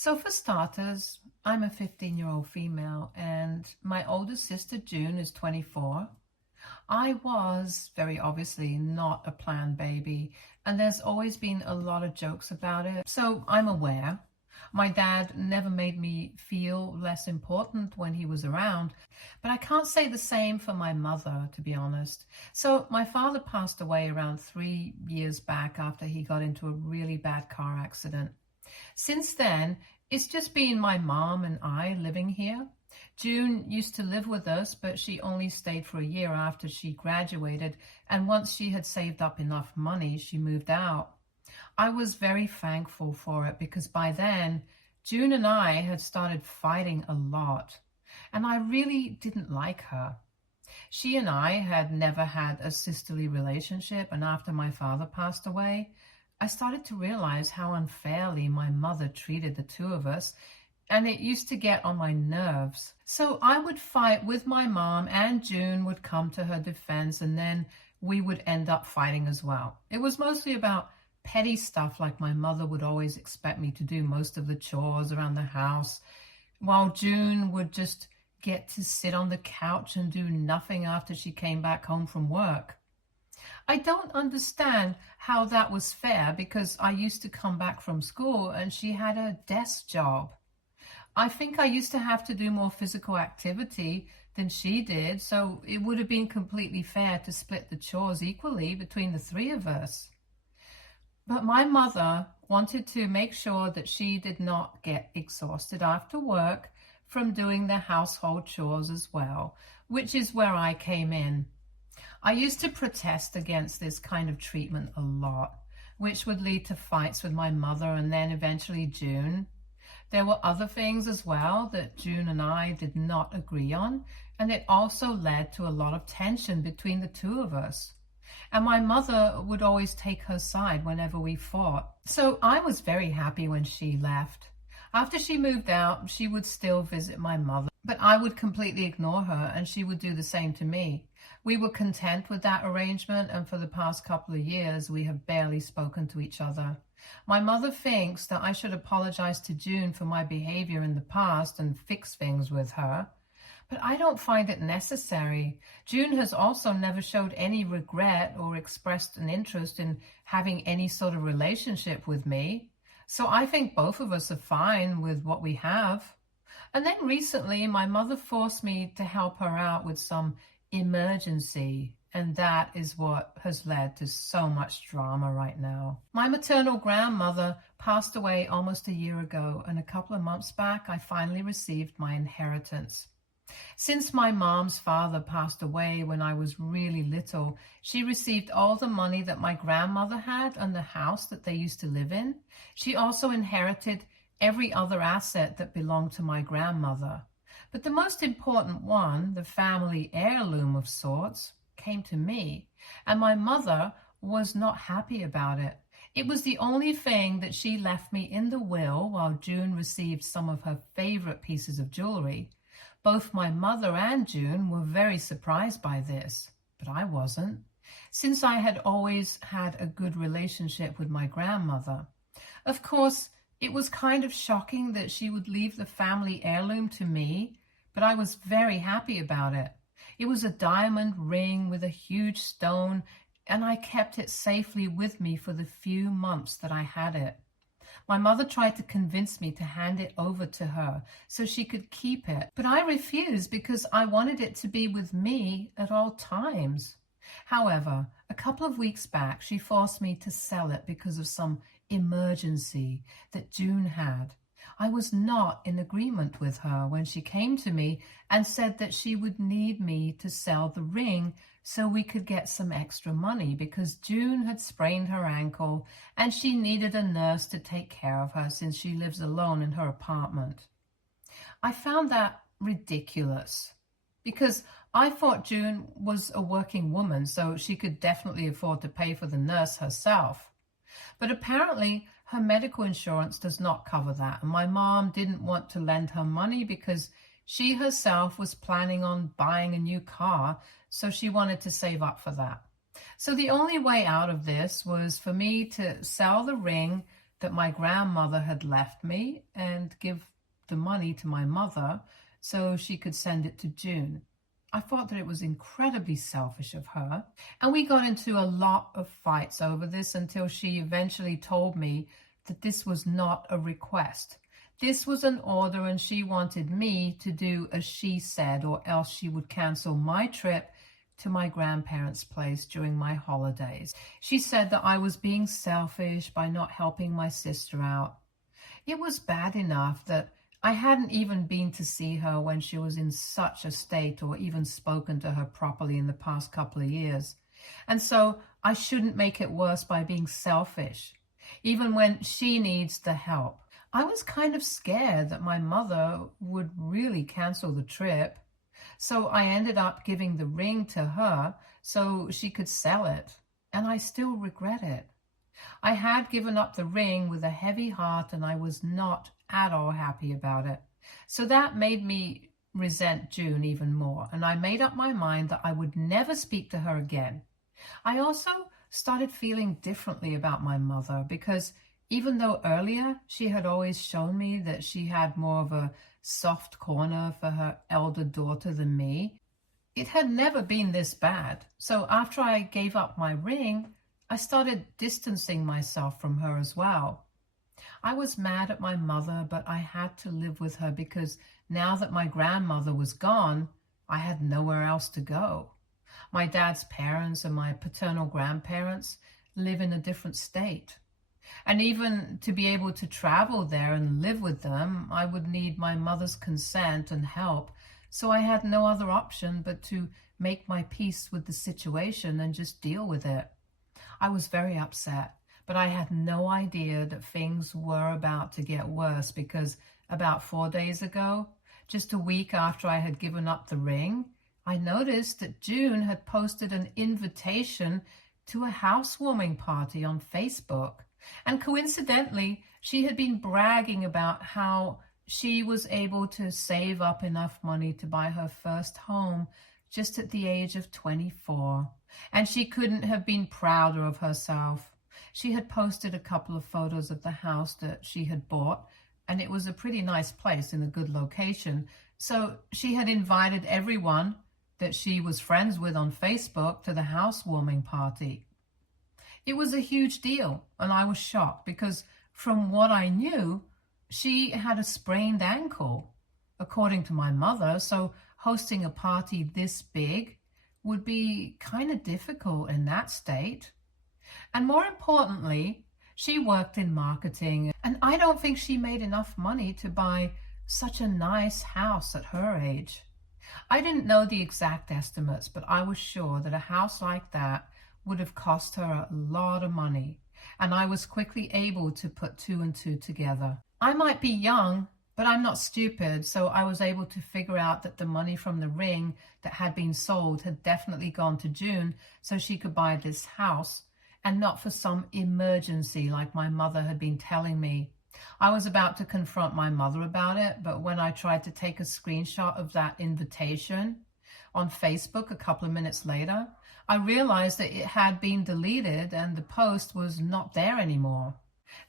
So for starters, I'm a 15-year-old female and my older sister June is 24. I was very obviously not a planned baby, and there's always been a lot of jokes about it. So I'm aware. My dad never made me feel less important when he was around, but I can't say the same for my mother, to be honest. So my father passed away around 3 years back after he got into a really bad car accident. Since then, it's just been my mom and I living here. June used to live with us, but she only stayed for a year after she graduated, and once she had saved up enough money, she moved out. I was very thankful for it because by then, June and I had started fighting a lot, and I really didn't like her. She and I had never had a sisterly relationship, and after my father passed away, I started to realize how unfairly my mother treated the two of us, and it used to get on my nerves. So I would fight with my mom, and June would come to her defense, and then we would end up fighting as well. It was mostly about petty stuff, like my mother would always expect me to do most of the chores around the house, while June would just get to sit on the couch and do nothing after she came back home from work. I don't understand how that was fair because I used to come back from school and she had a desk job. I think I used to have to do more physical activity than she did, so it would have been completely fair to split the chores equally between the three of us. But my mother wanted to make sure that she did not get exhausted after work from doing the household chores as well, which is where I came in. I used to protest against this kind of treatment a lot, which would lead to fights with my mother and then eventually June. There were other things as well that June and I did not agree on, and it also led to a lot of tension between the two of us. And my mother would always take her side whenever we fought. So I was very happy when she left. After she moved out, she would still visit my mother, but I would completely ignore her and she would do the same to me. We were content with that arrangement, and for the past couple of years, we have barely spoken to each other. My mother thinks that I should apologize to June for my behavior in the past and fix things with her, but I don't find it necessary. June has also never showed any regret or expressed an interest in having any sort of relationship with me. So I think both of us are fine with what we have. And then recently, my mother forced me to help her out with some emergency, and that is what has led to so much drama right now. My maternal grandmother passed away almost a year ago, and a couple of months back, I finally received my inheritance. Since my mom's father passed away when I was really little, she received all the money that my grandmother had and the house that they used to live in. She also inherited every other asset that belonged to my grandmother. But the most important one, the family heirloom of sorts, came to me, and my mother was not happy about it. It was the only thing that she left me in the will, while June received some of her favorite pieces of jewelry. Both my mother and June were very surprised by this, but I wasn't, since I had always had a good relationship with my grandmother. Of course, it was kind of shocking that she would leave the family heirloom to me, but I was very happy about it. It was a diamond ring with a huge stone, and I kept it safely with me for the few months that I had it. My mother tried to convince me to hand it over to her so she could keep it, but I refused because I wanted it to be with me at all times. However, a couple of weeks back, she forced me to sell it because of some emergency that June had. I was not in agreement with her when she came to me and said that she would need me to sell the ring so we could get some extra money because June had sprained her ankle and she needed a nurse to take care of her since she lives alone in her apartment. I found that ridiculous because I thought June was a working woman, so she could definitely afford to pay for the nurse herself. But apparently her medical insurance does not cover that, and my mom didn't want to lend her money because she herself was planning on buying a new car, so she wanted to save up for that. So the only way out of this was for me to sell the ring that my grandmother had left me and give the money to my mother so she could send it to June. I thought that it was incredibly selfish of her, and we got into a lot of fights over this until she eventually told me that this was not a request. This was an order, and she wanted me to do as she said, or else she would cancel my trip to my grandparents' place during my holidays. She said that I was being selfish by not helping my sister out. It was bad enough that I hadn't even been to see her when she was in such a state, or even spoken to her properly in the past couple of years. And so I shouldn't make it worse by being selfish, even when she needs the help. I was kind of scared that my mother would really cancel the trip. So I ended up giving the ring to her so she could sell it. And I still regret it. I had given up the ring with a heavy heart, and I was not at all happy about it. So that made me resent June even more, and I made up my mind that I would never speak to her again. I also started feeling differently about my mother, because even though earlier she had always shown me that she had more of a soft corner for her elder daughter than me, it had never been this bad. So after I gave up my ring, I started distancing myself from her as well. I was mad at my mother, but I had to live with her because now that my grandmother was gone, I had nowhere else to go. My dad's parents and my paternal grandparents live in a different state. And even to be able to travel there and live with them, I would need my mother's consent and help. So I had no other option but to make my peace with the situation and just deal with it. I was very upset, but I had no idea that things were about to get worse, because about 4 days ago, just a week after I had given up the ring, I noticed that June had posted an invitation to a housewarming party on Facebook. And coincidentally, she had been bragging about how she was able to save up enough money to buy her first home just at the age of 24. And she couldn't have been prouder of herself. She had posted a couple of photos of the house that she had bought, and it was a pretty nice place in a good location. So she had invited everyone that she was friends with on Facebook to the housewarming party. It was a huge deal, and I was shocked because from what I knew, she had a sprained ankle, according to my mother, so hosting a party this big would be kind of difficult in that state. And more importantly, she worked in marketing, and I don't think she made enough money to buy such a nice house at her age. I didn't know the exact estimates, but I was sure that a house like that would have cost her a lot of money, and I was quickly able to put two and two together. I might be young, but I'm not stupid, so I was able to figure out that the money from the ring that had been sold had definitely gone to June so she could buy this house, and not for some emergency like my mother had been telling me. I was about to confront my mother about it, but when I tried to take a screenshot of that invitation on Facebook a couple of minutes later, I realized that it had been deleted and the post was not there anymore.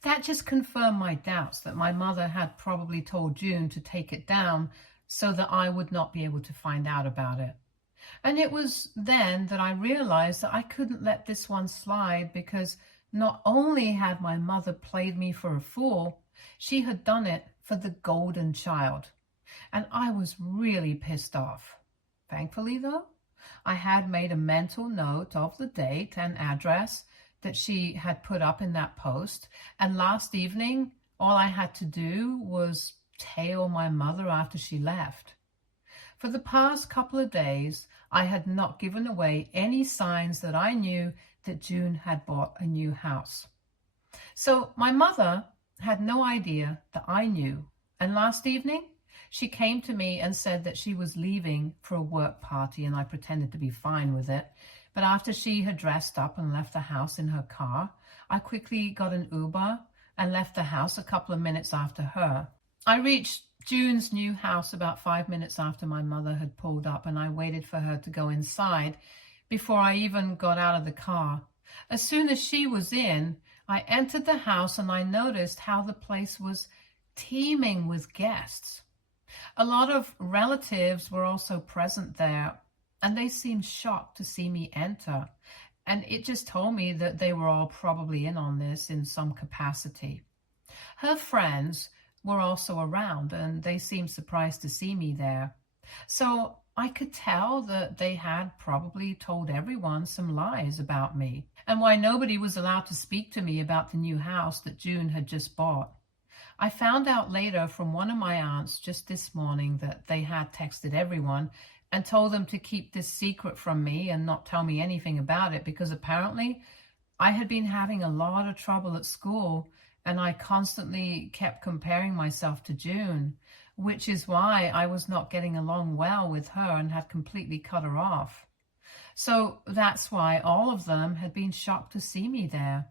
That just confirmed my doubts that my mother had probably told June to take it down so that I would not be able to find out about it. And it was then that I realized that I couldn't let this one slide, because not only had my mother played me for a fool, she had done it for the golden child. And I was really pissed off. Thankfully, though, I had made a mental note of the date and address that she had put up in that post. And last evening, all I had to do was tail my mother after she left. For the past couple of days, I had not given away any signs that I knew that June had bought a new house. So my mother had no idea that I knew. And last evening, she came to me and said that she was leaving for a work party, and I pretended to be fine with it. But after she had dressed up and left the house in her car, I quickly got an Uber and left the house a couple of minutes after her. I reached June's new house about 5 minutes after my mother had pulled up, and I waited for her to go inside before I even got out of the car. As soon as she was in, I entered the house and I noticed how the place was teeming with guests. A lot of relatives were also present there, and they seemed shocked to see me enter. And it just told me that they were all probably in on this in some capacity. Her friends were also around, and they seemed surprised to see me there. So I could tell that they had probably told everyone some lies about me, and why nobody was allowed to speak to me about the new house that June had just bought. I found out later from one of my aunts just this morning that they had texted everyone and told them to keep this secret from me and not tell me anything about it, because apparently I had been having a lot of trouble at school and I constantly kept comparing myself to June, which is why I was not getting along well with her and had completely cut her off. So that's why all of them had been shocked to see me there.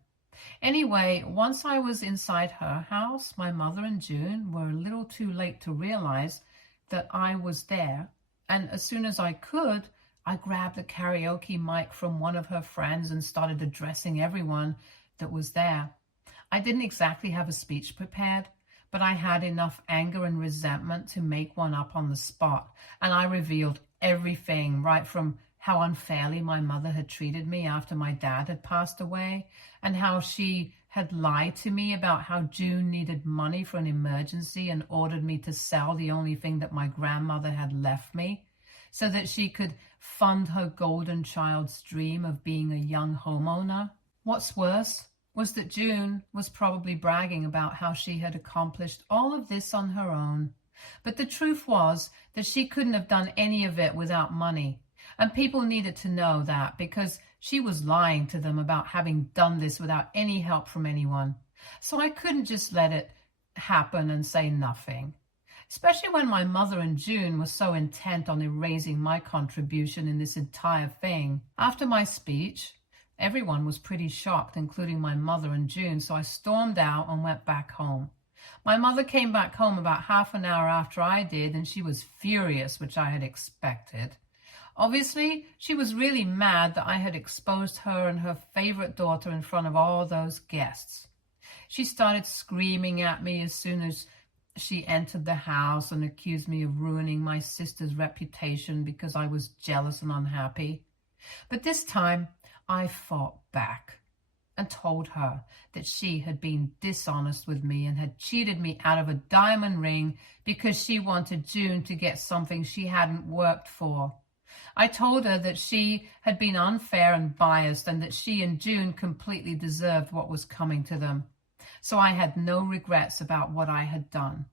Anyway, once I was inside her house, my mother and June were a little too late to realize that I was there. And as soon as I could, I grabbed the karaoke mic from one of her friends and started addressing everyone that was there. I didn't exactly have a speech prepared, but I had enough anger and resentment to make one up on the spot. And I revealed everything, right from how unfairly my mother had treated me after my dad had passed away, and how she had lied to me about how June needed money for an emergency and ordered me to sell the only thing that my grandmother had left me so that she could fund her golden child's dream of being a young homeowner. What's worse was that June was probably bragging about how she had accomplished all of this on her own. But the truth was that she couldn't have done any of it without money. And people needed to know that, because she was lying to them about having done this without any help from anyone. So I couldn't just let it happen and say nothing, especially when my mother and June were so intent on erasing my contribution in this entire thing. After my speech, everyone was pretty shocked, including my mother and June, so I stormed out and went back home. My mother came back home about half an hour after I did, and she was furious, which I had expected. Obviously, she was really mad that I had exposed her and her favorite daughter in front of all those guests. She started screaming at me as soon as she entered the house and accused me of ruining my sister's reputation because I was jealous and unhappy. But this time, I fought back and told her that she had been dishonest with me and had cheated me out of a diamond ring because she wanted June to get something she hadn't worked for. I told her that she had been unfair and biased and that she and June completely deserved what was coming to them. So I had no regrets about what I had done.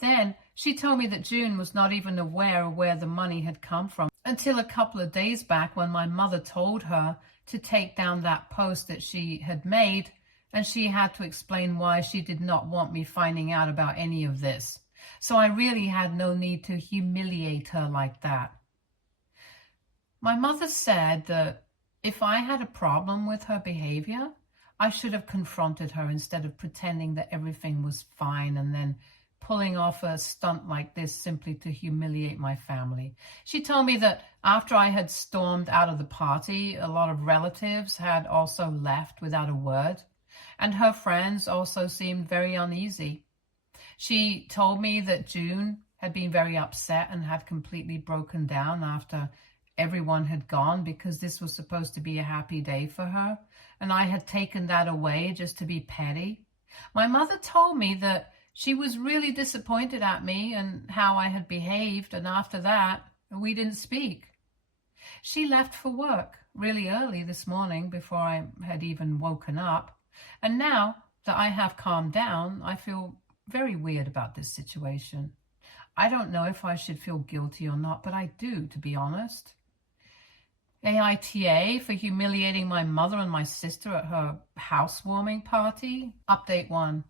Then she told me that June was not even aware of where the money had come from until a couple of days back, when my mother told her to take down that post that she had made, and she had to explain why she did not want me finding out about any of this. So I really had no need to humiliate her like that. My mother said that if I had a problem with her behavior, I should have confronted her instead of pretending that everything was fine and then pulling off a stunt like this simply to humiliate my family. She told me that after I had stormed out of the party, a lot of relatives had also left without a word, and her friends also seemed very uneasy. She told me that June had been very upset and had completely broken down after everyone had gone, because this was supposed to be a happy day for her, and I had taken that away just to be petty. My mother told me that she was really disappointed at me and how I had behaved, and after that, we didn't speak. She left for work really early this morning before I had even woken up, and now that I have calmed down, I feel very weird about this situation. I don't know if I should feel guilty or not, but I do, to be honest. AITA for humiliating my mother and my sister at her housewarming party. Update 1.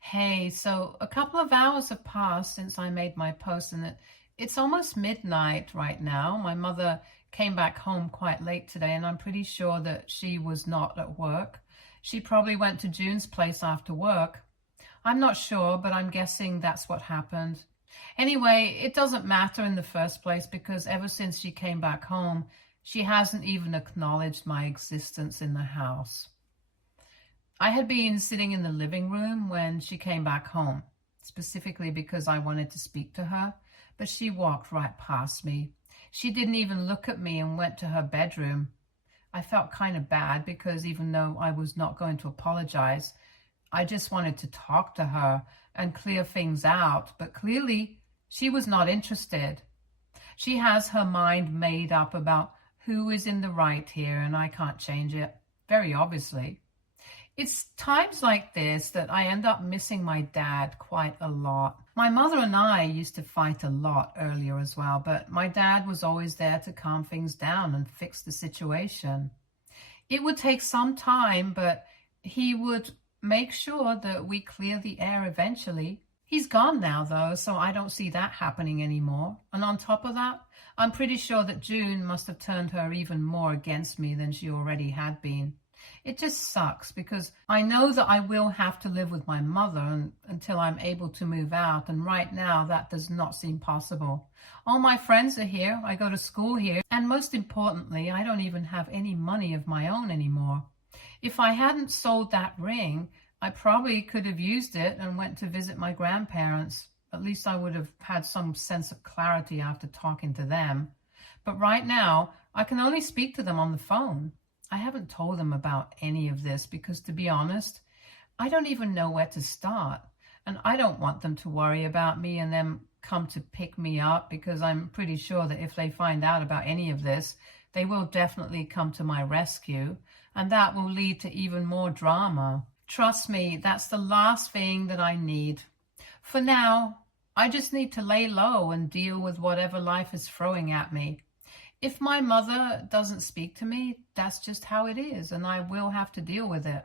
Hey, so a couple of hours have passed since I made my post, and it's almost midnight right now. My mother came back home quite late today, and I'm pretty sure that she was not at work. She probably went to June's place after work. I'm not sure, but I'm guessing that's what happened. Anyway, it doesn't matter in the first place, because ever since she came back home, she hasn't even acknowledged my existence in the house. I had been sitting in the living room when she came back home, specifically because I wanted to speak to her, but she walked right past me. She didn't even look at me and went to her bedroom. I felt kind of bad because even though I was not going to apologize, I just wanted to talk to her and clear things out, but clearly she was not interested. She has her mind made up about who is in the right here, and I can't change it, very obviously. It's times like this that I end up missing my dad quite a lot. My mother and I used to fight a lot earlier as well, but my dad was always there to calm things down and fix the situation. It would take some time, but he would make sure that we clear the air eventually. He's gone now, though, so I don't see that happening anymore. And on top of that, I'm pretty sure that June must have turned her even more against me than she already had been. It just sucks because I know that I will have to live with my mother until I'm able to move out, and right now that does not seem possible. All my friends are here, I go to school here, and most importantly, I don't even have any money of my own anymore. If I hadn't sold that ring, I probably could have used it and went to visit my grandparents. At least I would have had some sense of clarity after talking to them. But right now, I can only speak to them on the phone. I haven't told them about any of this because, to be honest, I don't even know where to start. And I don't want them to worry about me and then come to pick me up, because I'm pretty sure that if they find out about any of this, they will definitely come to my rescue. And that will lead to even more drama. Trust me, that's the last thing that I need. For now, I just need to lay low and deal with whatever life is throwing at me. If my mother doesn't speak to me, that's just how it is, and I will have to deal with it.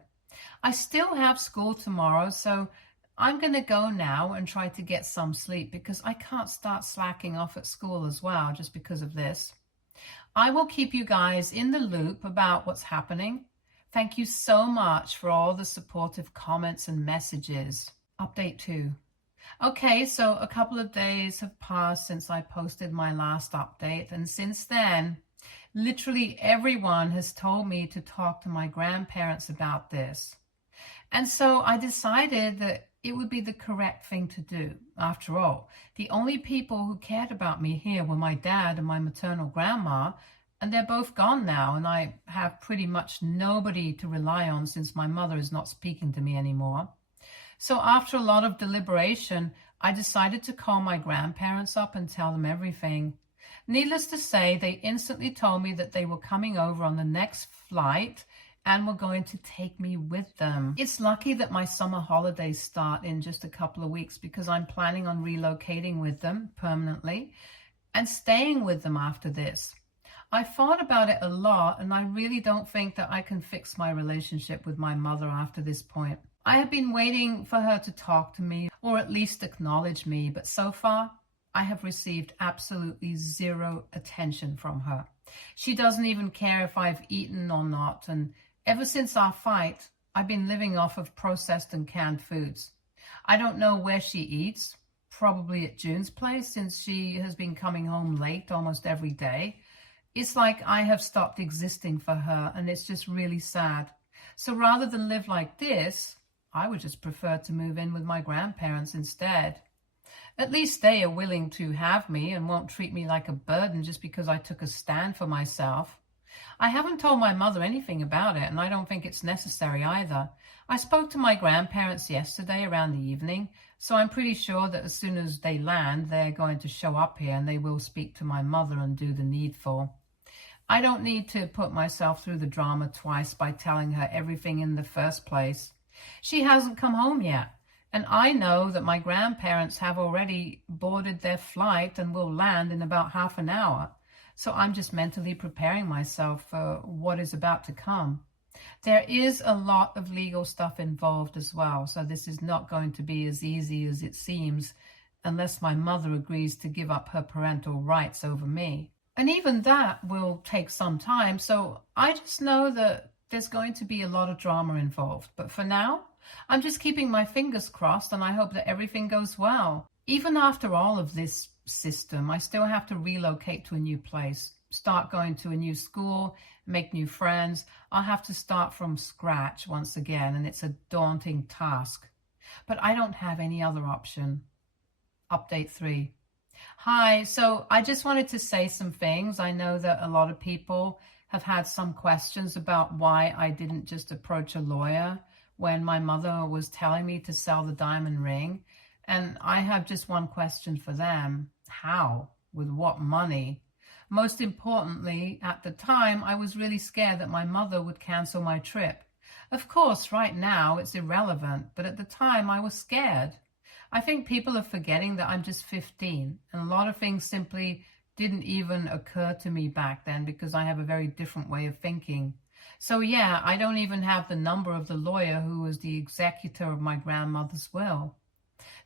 I still have school tomorrow, so I'm going to go now and try to get some sleep because I can't start slacking off at school as well just because of this. I will keep you guys in the loop about what's happening. Thank you so much for all the supportive comments and messages. Update 2. Okay, so a couple of days have passed since I posted my last update, and since then, literally everyone has told me to talk to my grandparents about this. And so I decided that it would be the correct thing to do. After all, the only people who cared about me here were my dad and my maternal grandma, and they're both gone now, and I have pretty much nobody to rely on since my mother is not speaking to me anymore. So after a lot of deliberation, I decided to call my grandparents up and tell them everything. Needless to say, they instantly told me that they were coming over on the next flight and were going to take me with them. It's lucky that my summer holidays start in just a couple of weeks because I'm planning on relocating with them permanently and staying with them after this. I thought about it a lot, and I really don't think that I can fix my relationship with my mother after this point. I have been waiting for her to talk to me or at least acknowledge me, but so far I have received absolutely zero attention from her. She doesn't even care if I've eaten or not, and ever since our fight, I've been living off of processed and canned foods. I don't know where she eats, probably at June's place since she has been coming home late almost every day. It's like I have stopped existing for her, and it's just really sad. So rather than live like this, I would just prefer to move in with my grandparents instead. At least they are willing to have me and won't treat me like a burden just because I took a stand for myself. I haven't told my mother anything about it, and I don't think it's necessary either. I spoke to my grandparents yesterday around the evening, so I'm pretty sure that as soon as they land, they're going to show up here and they will speak to my mother and do the needful. I don't need to put myself through the drama twice by telling her everything in the first place. She hasn't come home yet, and I know that my grandparents have already boarded their flight and will land in about half an hour. So I'm just mentally preparing myself for what is about to come. There is a lot of legal stuff involved as well, so this is not going to be as easy as it seems unless my mother agrees to give up her parental rights over me. And even that will take some time, so I just know that there's going to be a lot of drama involved. But for now, I'm just keeping my fingers crossed, and I hope that everything goes well. Even after all of this system, I still have to relocate to a new place. start going to a new school, make new friends. I'll have to start from scratch once again, and it's a daunting task. But I don't have any other option. Update 3. Hi, so I just wanted to say some things. I know that a lot of people have had some questions about why I didn't just approach a lawyer when my mother was telling me to sell the diamond ring. And I have just one question for them. How? With what money? Most importantly, at the time, I was really scared that my mother would cancel my trip. Of course, right now it's irrelevant, but at the time I was scared. I think people are forgetting that I'm just 15, and a lot of things simply didn't even occur to me back then because I have a very different way of thinking. So yeah, I don't even have the number of the lawyer who was the executor of my grandmother's will.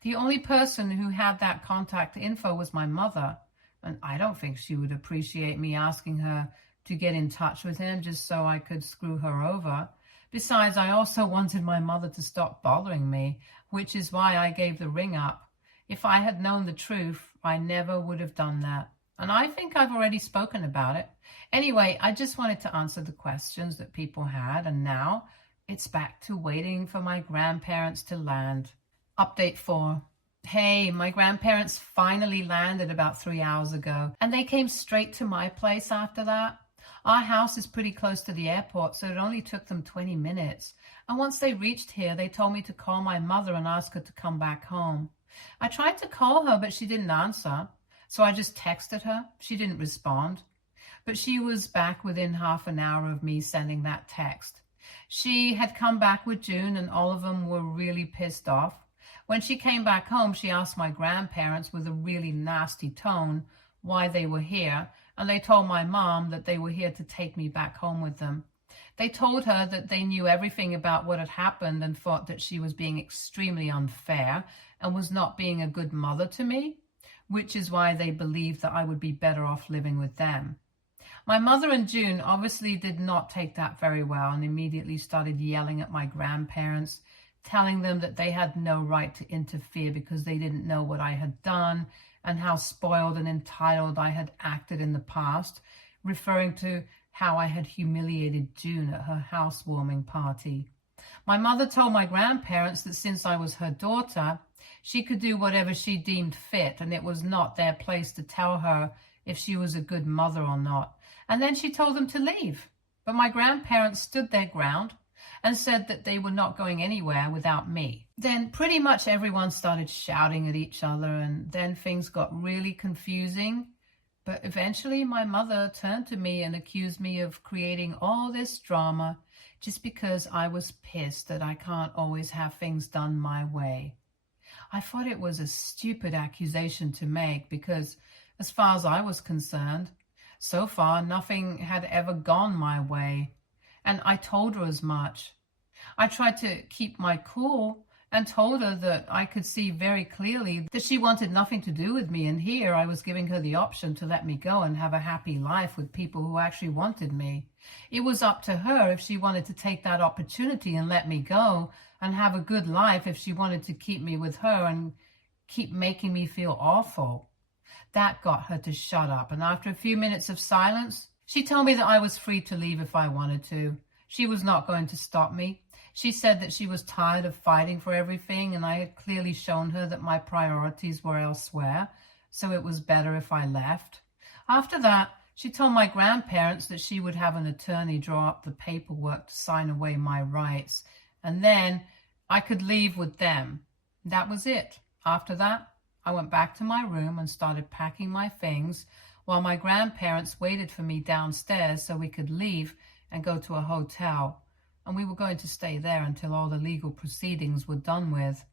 The only person who had that contact info was my mother, and I don't think she would appreciate me asking her to get in touch with him just so I could screw her over. Besides, I also wanted my mother to stop bothering me, which is why I gave the ring up. If I had known the truth, I never would have done that. And I think I've already spoken about it. Anyway, I just wanted to answer the questions that people had, and now it's back to waiting for my grandparents to land. Update 4. Hey, my grandparents finally landed about 3 hours ago, and they came straight to my place after that. Our house is pretty close to the airport, so it only took them 20 minutes. And once they reached here, they told me to call my mother and ask her to come back home. I tried to call her, but she didn't answer. So I just texted her. She didn't respond. But she was back within half an hour of me sending that text. She had come back with June, and all of them were really pissed off. When she came back home, she asked my grandparents with a really nasty tone why they were here, and they told my mom that they were here to take me back home with them. They told her that they knew everything about what had happened and thought that she was being extremely unfair and was not being a good mother to me, which is why they believed that I would be better off living with them. My mother and June obviously did not take that very well and immediately started yelling at my grandparents, telling them that they had no right to interfere because they didn't know what I had done and how spoiled and entitled I had acted in the past, referring to how I had humiliated June at her housewarming party. My mother told my grandparents that since I was her daughter, she could do whatever she deemed fit, and it was not their place to tell her if she was a good mother or not. And then she told them to leave. But my grandparents stood their ground and said that they were not going anywhere without me. Then pretty much everyone started shouting at each other, and then things got really confusing. But eventually my mother turned to me and accused me of creating all this drama just because I was pissed that I can't always have things done my way. I thought it was a stupid accusation to make because, as far as I was concerned, so far nothing had ever gone my way. And I told her as much. I tried to keep my cool and told her that I could see very clearly that she wanted nothing to do with me, and here I was giving her the option to let me go and have a happy life with people who actually wanted me. It was up to her if she wanted to take that opportunity and let me go and have a good life, if she wanted to keep me with her and keep making me feel awful. That got her to shut up, and after a few minutes of silence, she told me that I was free to leave if I wanted to. She was not going to stop me. She said that she was tired of fighting for everything, and I had clearly shown her that my priorities were elsewhere, so it was better if I left. After that, she told my grandparents that she would have an attorney draw up the paperwork to sign away my rights, and then I could leave with them. That was it. After that, I went back to my room and started packing my things while my grandparents waited for me downstairs so we could leave and go to a hotel, and we were going to stay there until all the legal proceedings were done with.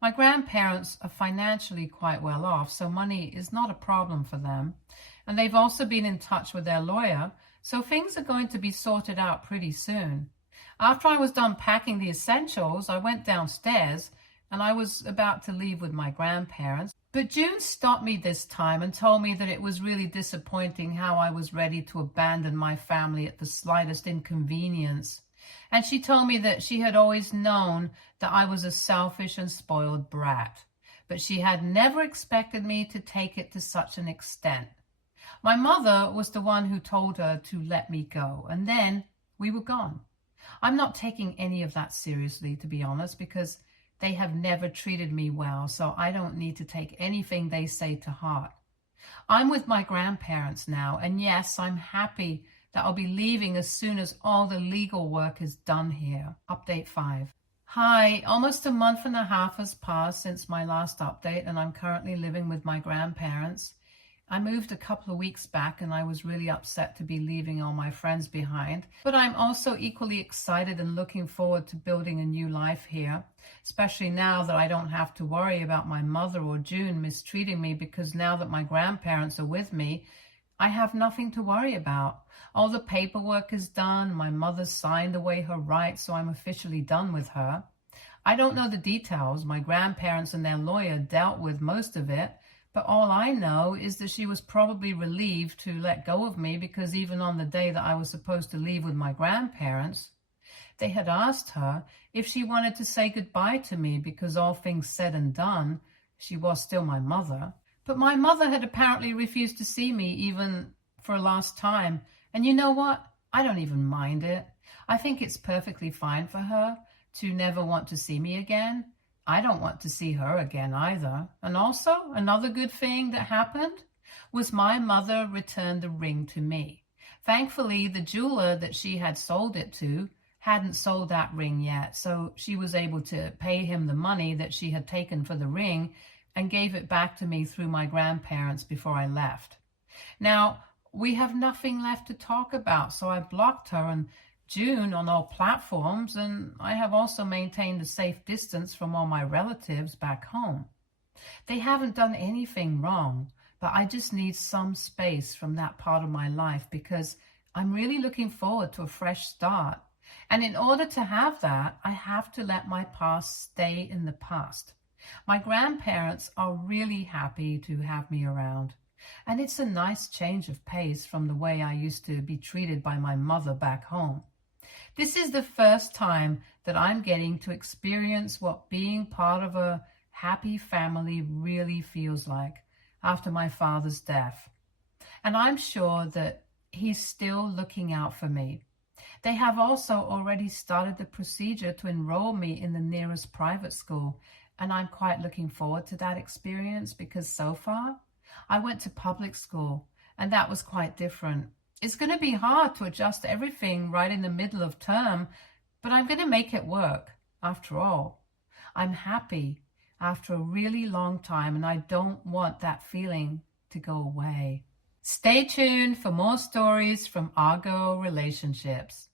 My grandparents are financially quite well off, so money is not a problem for them, and they've also been in touch with their lawyer, so things are going to be sorted out pretty soon. After I was done packing the essentials, I went downstairs and I was about to leave with my grandparents. But June stopped me this time and told me that it was really disappointing how I was ready to abandon my family at the slightest inconvenience. And she told me that she had always known that I was a selfish and spoiled brat, but she had never expected me to take it to such an extent. My mother was the one who told her to let me go, and then we were gone. I'm not taking any of that seriously, to be honest, because they have never treated me well, so I don't need to take anything they say to heart. I'm with my grandparents now, and yes, I'm happy that I'll be leaving as soon as all the legal work is done here. Update 5. Hi, almost a month and a half has passed since my last update, and I'm currently living with my grandparents. I moved a couple of weeks back and I was really upset to be leaving all my friends behind, but I'm also equally excited and looking forward to building a new life here, especially now that I don't have to worry about my mother or June mistreating me, because now that my grandparents are with me, I have nothing to worry about. All the paperwork is done, my mother signed away her rights, so I'm officially done with her. I don't know the details. My grandparents and their lawyer dealt with most of it, but all I know is that she was probably relieved to let go of me, because even on the day that I was supposed to leave with my grandparents, they had asked her if she wanted to say goodbye to me, because all things said and done, she was still my mother. But my mother had apparently refused to see me even for a last time. And you know what? I don't even mind it. I think it's perfectly fine for her to never want to see me again. I don't want to see her again either. And also, another good thing that happened was my mother returned the ring to me. Thankfully, the jeweler that she had sold it to hadn't sold that ring yet, so she was able to pay him the money that she had taken for the ring and gave it back to me through my grandparents before I left. Now, we have nothing left to talk about, so I blocked her and June on all platforms, and I have also maintained a safe distance from all my relatives back home. They haven't done anything wrong, but I just need some space from that part of my life, because I'm really looking forward to a fresh start. And in order to have that, I have to let my past stay in the past. My grandparents are really happy to have me around, and it's a nice change of pace from the way I used to be treated by my mother back home. This is the first time that I'm getting to experience what being part of a happy family really feels like after my father's death. And I'm sure that he's still looking out for me. They have also already started the procedure to enroll me in the nearest private school, and I'm quite looking forward to that experience, because so far I went to public school and that was quite different. It's going to be hard to adjust everything right in the middle of term, but I'm going to make it work. After all, I'm happy after a really long time, and I don't want that feeling to go away. Stay tuned for more stories from Argo Relationships.